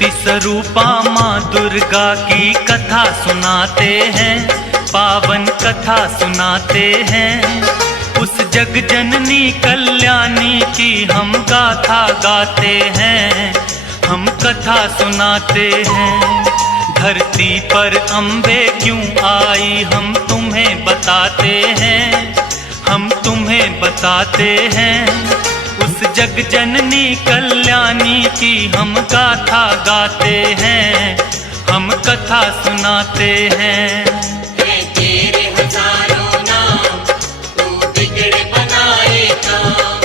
शक्ति स्वरूपा माँ दुर्गा की कथा सुनाते हैं, पावन कथा सुनाते हैं। उस जग जननी कल्याणी की हम गाथा गाते हैं, हम कथा सुनाते हैं। धरती पर अम्बे क्यों आई हम तुम्हें बताते हैं, हम तुम्हें बताते हैं। उस जग जननी कल्याणी की हम गाथा गाते हैं, हम कथा सुनाते हैं। तेरे हजारों नाम तू बिगड़े बनाए काम,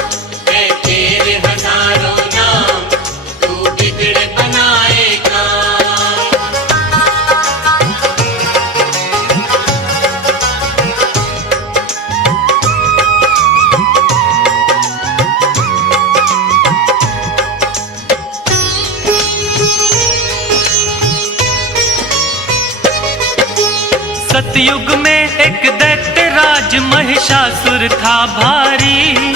तेरे हजारों नाम तू बिगड़े बनाए काम। सतयुग में एक दैत्य राज महिषासुर था भारी,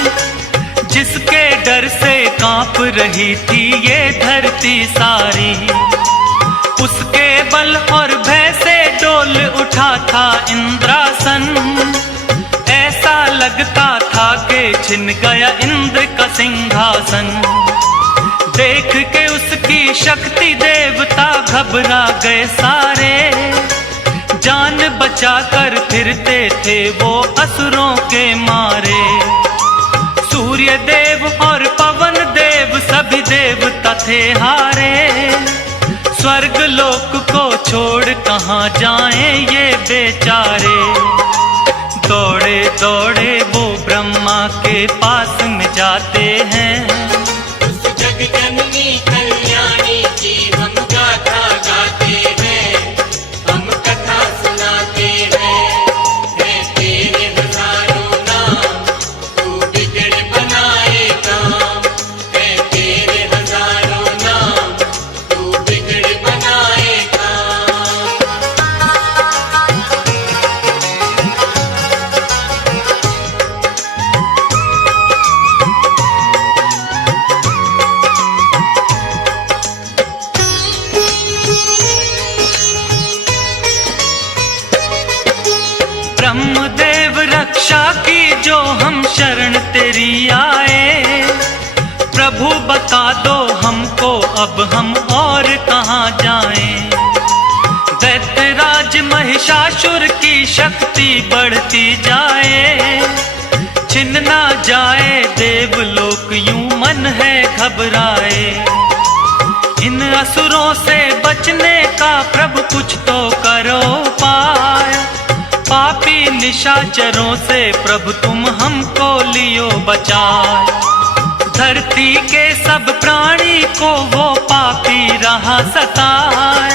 जिसके डर से कांप रही थी ये धरती सारी। उसके बल और भय से डोल उठा था इंद्रासन, ऐसा लगता था कि छिन गया इंद्र का सिंहासन। देख के उसकी शक्ति देवता घबरा गए सारे, जान बचाकर फिरते थे वो असुरों के मारे। सूर्य देव और पवन देव सभी देवता थे हारे, स्वर्ग लोक को छोड़ कहाँ जाएं ये बेचारे। दौड़े दौड़े वो ब्रह्मा के पास में जाते हैं, उस जग जननी कल्याणी की हम गाथा गाते हैं, हम कथा सुनाते हैं। तेरे हजारों नाम तू बिगड़े बनाए काम, तेरे हजारों नाम तू बिगड़े बनाए काम। ब्रह्मदेव रक्षा की जो हम शरण तेरी आए। प्रभु बता दो हमको अब हम और कहाँ जाएं। दैत्यराज महिषासुर की शक्ति बढ़ती जाए, छिन ना जाए देवलोक यूं मन है घबराए। इन असुरों से बचने का प्रभु कुछ तो करो पाए, पापी निशाचरों से प्रभु तुम हमको लियो बचाए। धरती के सब प्राणी को वो पापी रहा सताए,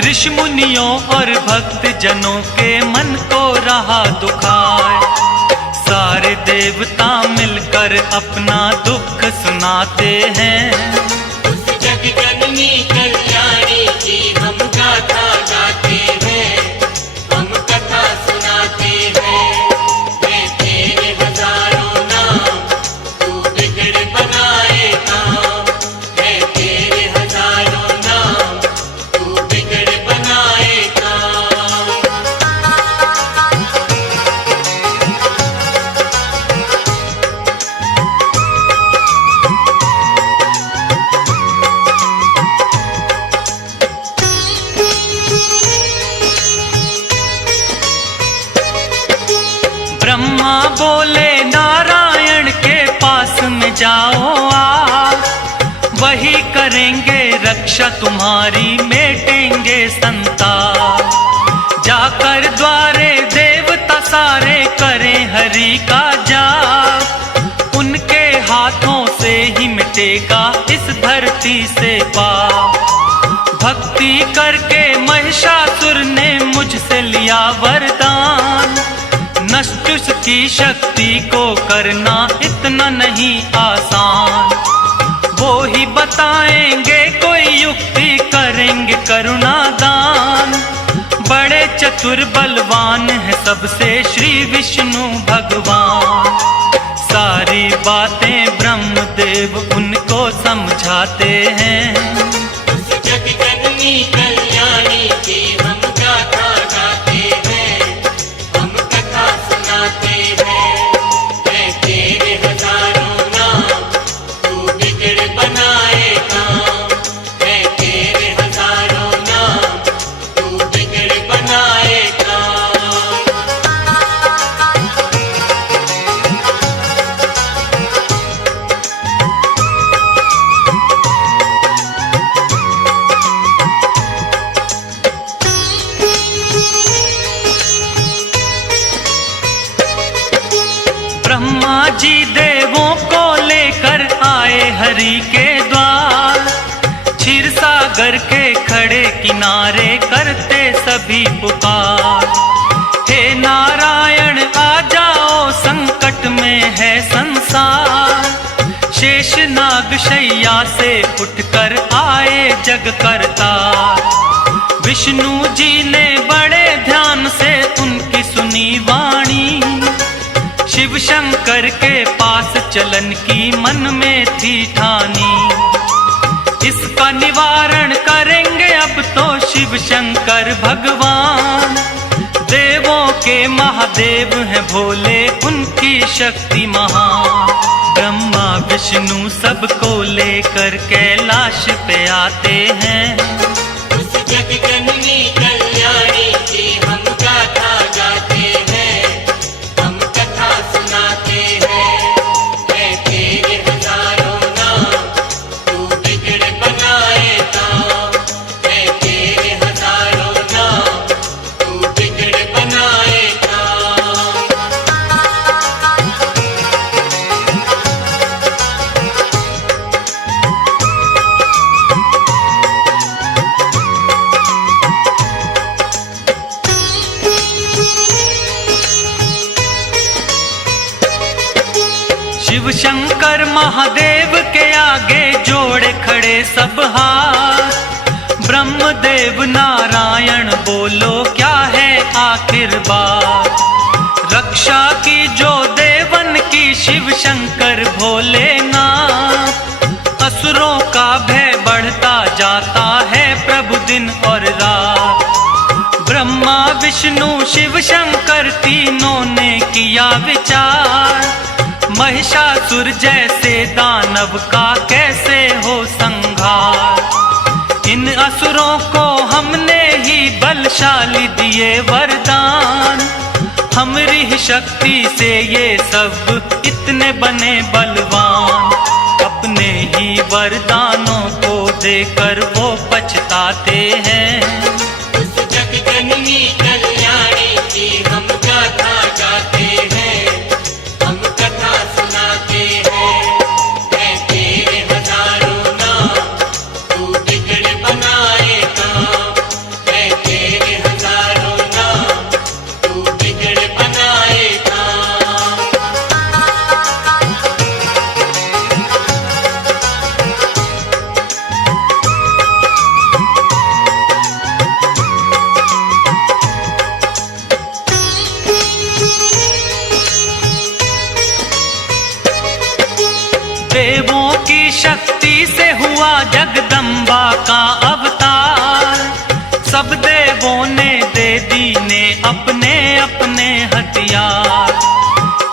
ऋषि मुनियों और भक्त जनों के मन को रहा दुखाए। सारे देवता मिलकर अपना दुख सुनाते हैं, उस जग जननी कल्याणी की हम गाथा गाते हैं, हम कथा सुनाते हैं। तेरे हजारों नाम तू बिगड़े बनाए काम, तेरे हजारों नाम तू बिगड़े बनाए काम। ब्रह्मा बोले नारायण के पास में जाओ आप, वही करेंगे रक्षा तुम्हारी मिटेंगे संताप। जाकर द्वारे देवता सारे करें हरि का जाप, उनके हाथों से ही मिटेगा इस धरती से पाप। भक्ति करके महिषासुर ने मुझसे लिया वरदान, नष्ट की शक्ति को करना इतना नहीं आसान। वो ही बताएंगे कोई युक्ति, करेंगे करुणा दान। बड़े चतुर बलवान है सबसे श्री विष्णु भगवान। सारी बातें ब्रह्मदेव उनको समझाते हैं, उस जग जननी कल्याणी की हम गाथा गाते हैं, हम कथा सुनाते हैं। है तेरे हजारों नाम, तू बिगड़ बनाए काम। है तेरे हजारों नाम, तू बिगड़ बनाए काम। ब्रह्मा जी देवों को लेकर आए हरि के द्वार। क्षीर सागर के खड़े किनारे करते सभी पुकार। हे नारायण आ जाओ, संकट में है संसार। शेष नाग शैया से उठकर आए जग करतार। विष्णु जी ने बड़े ध्यान से उनकी सुनी वाणी। शिव शंकर के पास चलन की मन में थी ठानी। इसका निवारण करेंगे अब तो शिव शंकर भगवान। देवों के महादेव हैं भोले, उनकी शक्ति महान। ब्रह्मा विष्णु सबको लेकर कैलाश पे आते हैं। उस जग जननी कल्याणी की हम गाथा गाते हैं, हम कथा सुनाते हैं। है तेरे हजारों नाम, तू बिगड़ बनाए काम। है तेरे हजारों नाम, तू बिगड़ बनाए काम। शिव शंकर महादेव के आगे जोड़े खड़े सब हाथ। ब्रह्मदेव नारायण बोलो क्या है आखिर बात। रक्षा की जो देवन की शिव शंकर भोलेनाथ। असुरों का भय बढ़ता जाता है प्रभु दिन और रात। ब्रह्मा विष्णु शिव शंकर तीनों ने किया विचार। महिषासुर जैसे दानव का कैसे हो संहार। इन असुरों को हमने ही बलशाली दिए वरदान। हमारी शक्ति से ये सब इतने बने बलवान। अपने ही वरदानों को देकर वो पछताते हैं। उस जग जननी कल्याणी की हम गाथा गाते हैं, हम कथा सुनाते हैं। है तेरे हजारों नाम, तू बिगड़ बनाए काम। है तेरे हजारों नाम, तू बिगड़ बनाए काम। देवों की शक्ति से हुआ जगदम्बा का अवतार। सब देवों ने दे दीने अपने अपने हथियार।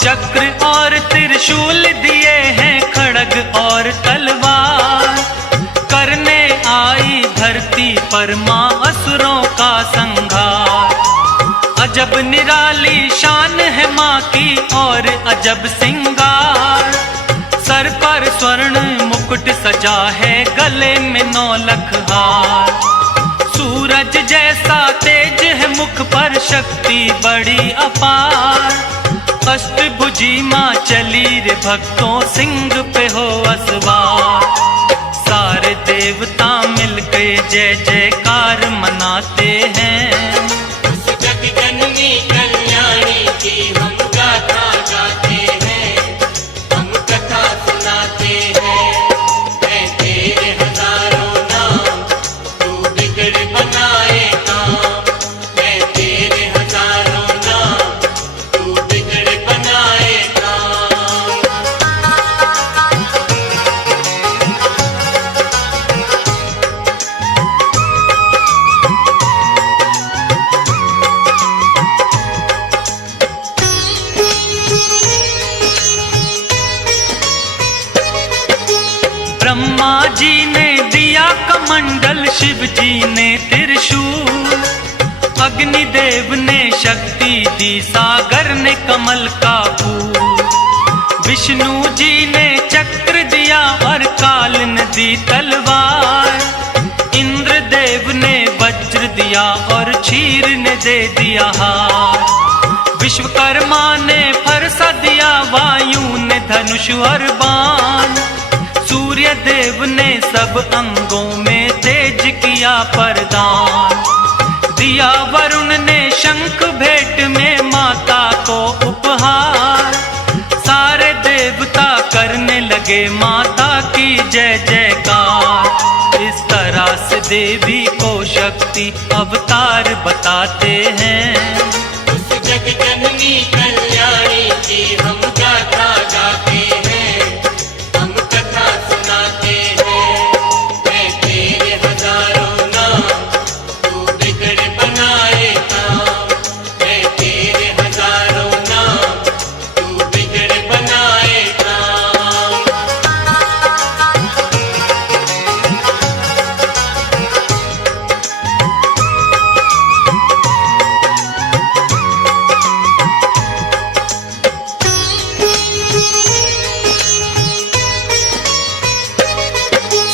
चक्र और त्रिशूल दिए हैं, खड़ग और तलवार। करने आई धरती पर मां असुरों का संहार। अजब निराली शान है मां की और अजब सिंगार। सर पर स्वर्ण मुकुट सजा है, गले में 9 लख हार। सूरज जैसा तेज है मुख पर, शक्ति बड़ी अपार। अष्टभुजी मां चली रे भक्तों, सिंह पे हो असवार। सारे देवता मिलके जय जयकार मनाते हैं। उस जग जननी कल्याणी की हम गाथा गाते हैं, हम कथा सुनाते हैं। है तेरे हजारों नाम, तू बिगड़ बनाए काम। है तेरे हजारों नाम, तू बिगड़ बनाए काम। जी ने दिया कमंडल, शिव जी ने त्रिशूल, अग्निदेव ने शक्ति दी, सागर ने कमल का फूल, विष्णु जी ने चक्र दिया और काल ने दी तलवार, इंद्रदेव ने वज्र दिया और क्षीर ने दे दिया हार, विश्वकर्मा ने फरसा दिया, वायु ने धनुष और बाण, सूर्य देव ने सब अंगों में तेज किया प्रदान, दिया वरुण ने शंख भेंट में माता को उपहार, सारे देवता करने लगे माता की जय जयकार। इस तरह से देवी को शक्ति अवतार बताते हैं। उस जग जननी कल्याणी की हम गाथा गाते हैं, हम कथा सुनाते हैं। मैं तेरे हजारों नाम, तू बिगड़ बनाए काम। मैं तेरे हजारों नाम, तू बिगड़ बनाए काम।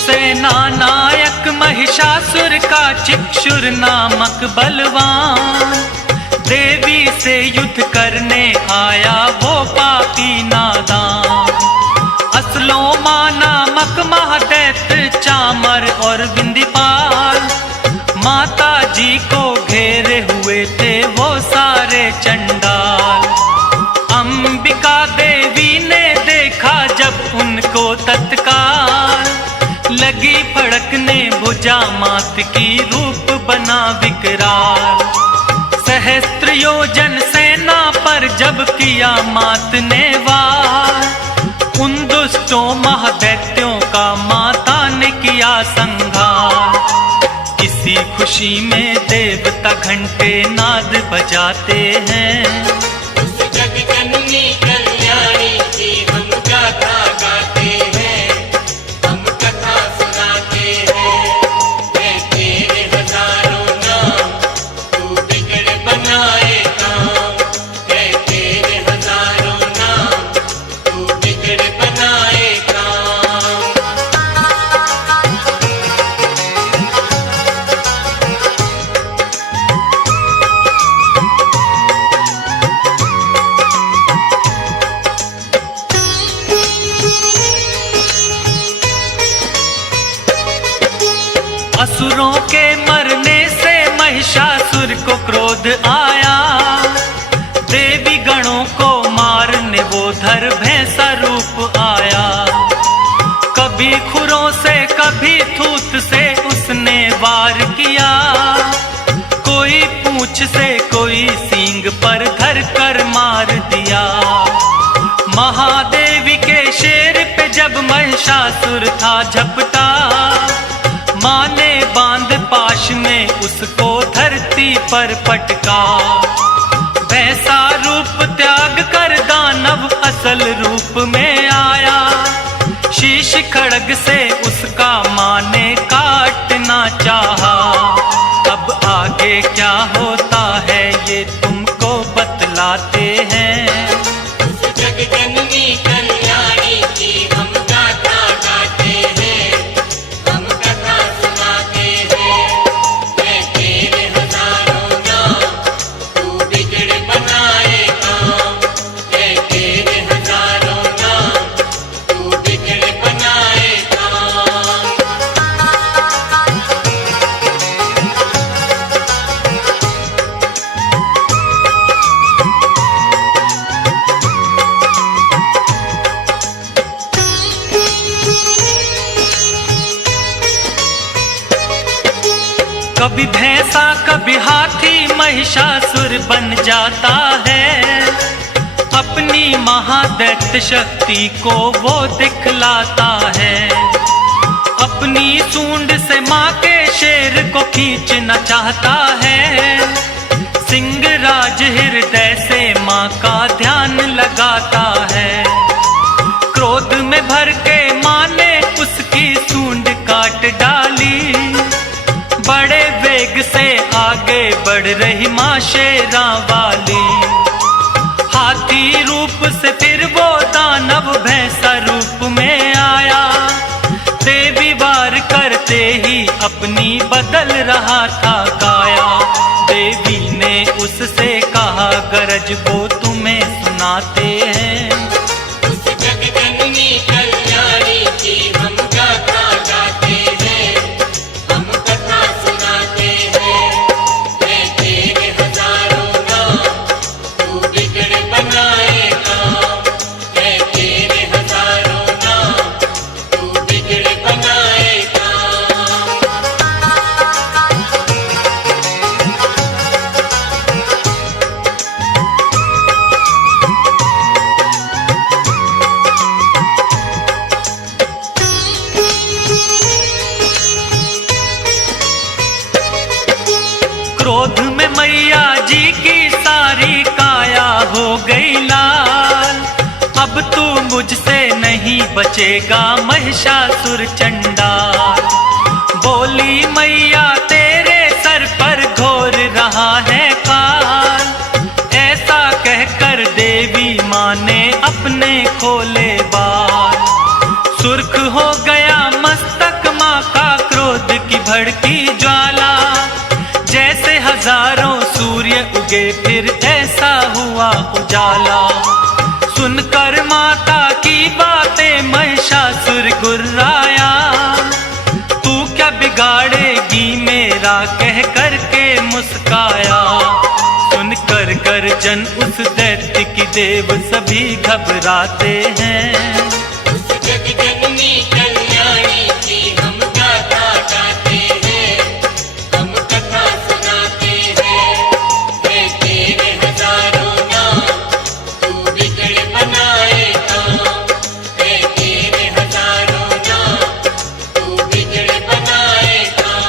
सेना नायक महिषासुर का चिक्षुर नामक बलवान, देवी से युद्ध करने आया वो पापी नादान, असलोमा नामक महादैत्य चामर और बिंदीपाल, माता जी को घेरे हुए थे वो सारे चंडाल, अंबिका देवी ने देखा जब उनको तत्काल, लगी फड़कने भुजा मात की रूप बना विकराल, सहस्त्र योजन सेना पर जब किया मात ने वार, उन दुष्टों महादैत्यों का माता ने किया संहार। इसी खुशी में देवता घंटे नाद बजाते हैं। उस जग जननी कल्याणी की हम गाथा गाते हैं, हम कथा सुनाते हैं। मैं तेरे हजारों नाम, तू बिगड़ बनाए काम। मैं तेरे हजारों नाम, तू बिगड़ बनाए काम। असुरों के मरने से महिषासुर को क्रोध आया, देवी गणों को मारने वो धर भैंसा रूप आया, कभी खुरों से कभी थूत से उसने वार किया, कोई पूंछ से कोई सींग पर धर कर मार दिया, महादेवी के शेर पे जब महिषासुर था झपटा, माँ ने बांध पाश में उसको धरती पर पटका, वैसा रूप त्याग कर दानव असल रूप में आया, शीश खड़ग से उसका माँ ने काटना चाहा, अब आगे क्या होता है ये तुमको बतलाते हैं। उस जग जननी कल्याणी की हम गाथा गाते हैं, हम कथा सुनाते हैं। मैं तेरे हजारों नाम, तू बिगड़ बनाए काम। मैं तेरे हजारों नाम, तू बिगड़ बनाए काम। कभी भैंसा कभी हाथी महिषासुर बन जाता है, अपनी महादैत्य शक्ति को वो दिखलाता है, अपनी सूंड से माँ के शेर को खींचना चाहता है, सिंहराज हृदय से माँ का ध्यान लगाता है, क्रोध में भर के माँ ने उसकी सूंड काट डाली। बड़े वेग से आगे बढ़ रही माँ शेरा वाली। हाथी रूप से फिर वो दानव भैंसा रूप में आया। देवी वार करते ही अपनी बदल रहा था काया। देवी ने उससे कहा गरज वो तुम्हें सुनाते हैं। उस जगजननी कल्याणी की हम गाथा गाते हैं, हम कथा सुनाते हैं। मैं तेरे हजारों नाम, तू बिगड़ बनाए काम। मैं तेरे हजारों नाम, तू बिगड़ बनाए काम। क्रोध में मैया जी की सारी काया हो गई लाल। अब तू मुझसे नहीं बचेगा महिषासुर चंडाल। बोली मैया तेरे सर पर घोर रहा है काल। ऐसा कहकर देवी माँ ने अपने खोले बाल। सुर्ख हो गया मस्तक माँ का क्रोध की भड़की ज्वाला। जैसे हजारों सूर्य उगे फिर ऐसा हुआ उजाला। सुनकर माता की बातें महिषासुर गुर्राया। तू क्या बिगाड़ेगी मेरा कह कर के मुस्काया। सुनकर गर्जन उस दैत्य की देव सभी घबराते हैं। उस जगजननी कल्याणी की हम गाथा गाते हैं, हम कथा सुनाते हैं। मैं तेरे हजारों नाम, तू बिगड़ बनाए काम। मैं तेरे हजारों नाम, तू बिगड़ बनाए काम।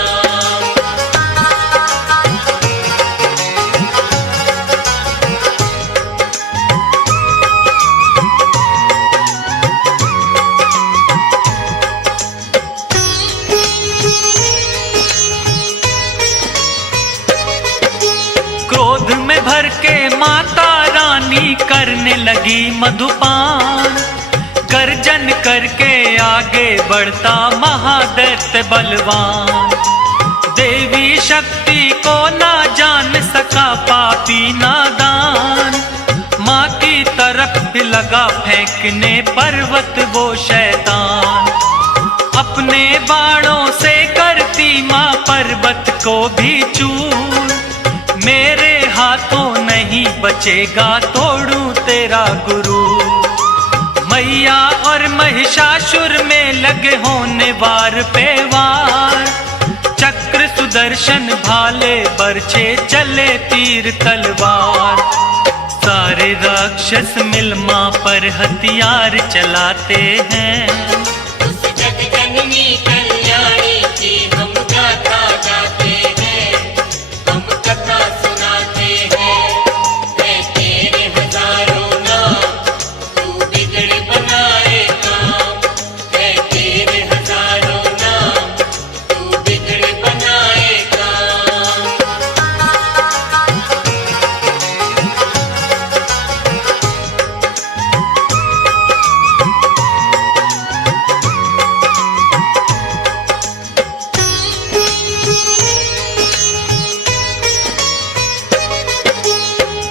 क्रोध में भर के माता रानी करने लगी मधुपान। गर्जन करके आगे बढ़ता महादैत्य बलवान। देवी शक्ति को ना जान सका पापी नादान। माँ की तरफ लगा फेंकने पर्वत वो शैतान। अपने बाणों से करती माँ पर्वत को भी चूर। मेरे हाथों नहीं बचेगा तोड़ू तेरा गुरु। मैया और महिषासुर में लगे होने वार पे वार। चक्र सुदर्शन भाले बरछे चले तीर तलवार। सारे राक्षस मिल माँ पर हथियार चलाते हैं। उस जगजननी कल्याणी की हम गाथा गाते हैं, हम कथा सुनाते हैं। मैं तेरे हजारों नाम, तू बिगड़ बनाए काम। मैं तेरे हजारों नाम, तू बिगड़ बनाए काम।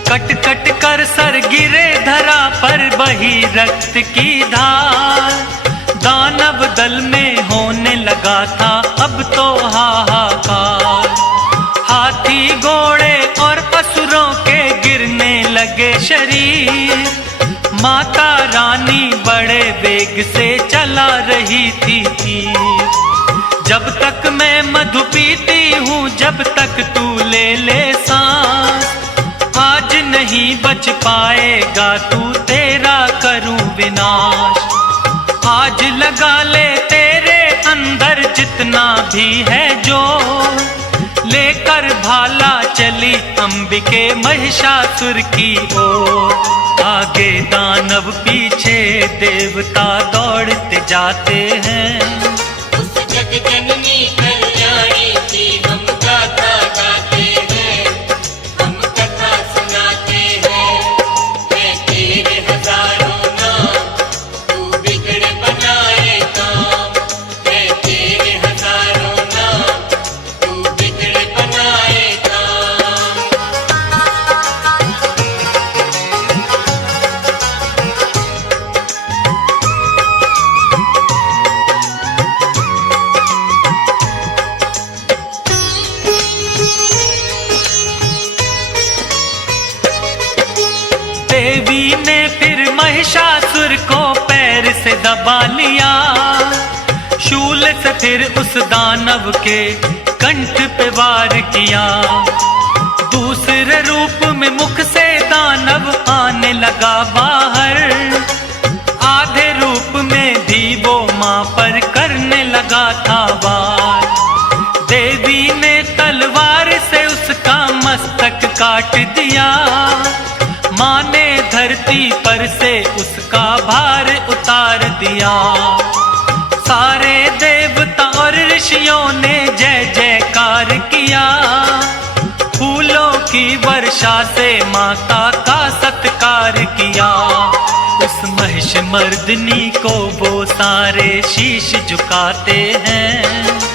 कट कट कर सर गिरे धरा पर बही रक्त की धार। दानव दल में होने लगा था अब तो हाहाकार। हाथी घोड़े और असुरों के गिरने लगे शरीर। माता रानी बड़े वेग से चला रही थी तीर। जब तक मैं मधु पीती हूँ जब तक तू ले ले सांस। आज नहीं बच पाएगा तू तेरा करूं विनाश। आज लगा ले तेरे अंदर जितना भी है जो। लेकर भाला चली अंबिके महिषासुर की ओर। आगे दानव पीछे देवता दौड़ते जाते हैं। उस जग जननी कल्याणी की हम गाथा गाते हैं, हम कथा सुनाते हैं। है तेरे हजारों नाम, तू बिगड़ बनाए काम। है तेरे हजारों नाम, तू बिगड़ बनाए काम। देवी ने फिर महिषासुर को पैर से दबा लिया, शूल से फिर उस दानव के कंठ पे वार किया। दूसरे रूप में मुख से दानव आने लगा बाहर, आधे रूप में भी वो मां पर करने लगा था वार। देवी ने तलवार से उसका मस्तक काट दिया, मां ने धरती पर से उसका भार उतार दिया। सारे देवता और ऋषियों ने जय जयकार किया, फूलों की वर्षा से माता का सत्कार किया। उस महिष मर्दिनी को वो सारे शीश झुकाते हैं।